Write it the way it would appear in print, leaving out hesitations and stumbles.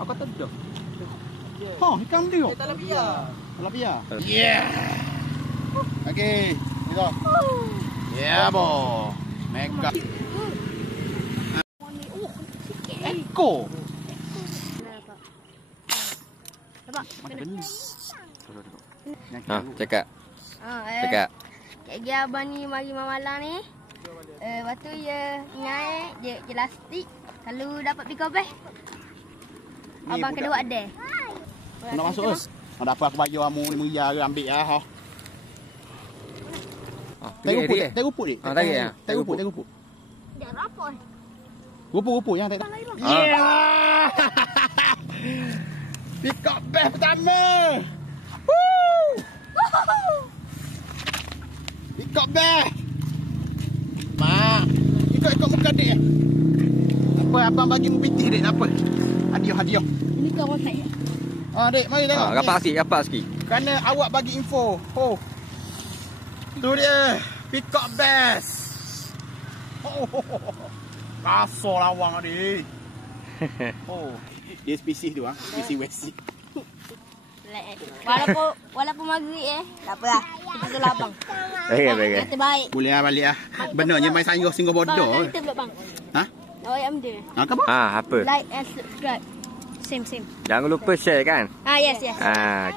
Aku kata dah. Ha, ikan dia. Talapia. Talapia. Yeah. Okey, kita. Yeah, bo. Mega. Eko. Nampak? Ha, cakap. Cakap. Kak abang ni mari malam ni. Lepas tu dia naik dia elastik. Kalau dapat pergi kopeh. Abang kena buat ada. Nak masuk us. Ada apa aku bagi kamu ni meria ke ambil ah ha. Tak ruput dik. Ha, tarik ah. Tak ruput. Dia berapa? Ruput yang tak. Yeah. Pick up best pertama. Woo! Pick up best. Mak, ikut muka dik. Apa abang bagi mu pitih dik apa? Hadiah. Ini kau saya. Ah dik, mari tengok. Rapat sikit. Kerana awak bagi info. Oh. Tu dia. Pick up best. Oh. Kasar lawang dik. Oh. Dia spesies tu ah. Spesies West. Walaupun maghrib tak apalah. Kita tu labang. Baik. Kata baik. Boleh lah balik lah. Benarnya main sayur singgah bodoh. Kita pula bang. Ha? Awak yang dia. Apa? Apa? Like and subscribe. Same. Jangan lupa share kan? Yes. Ah,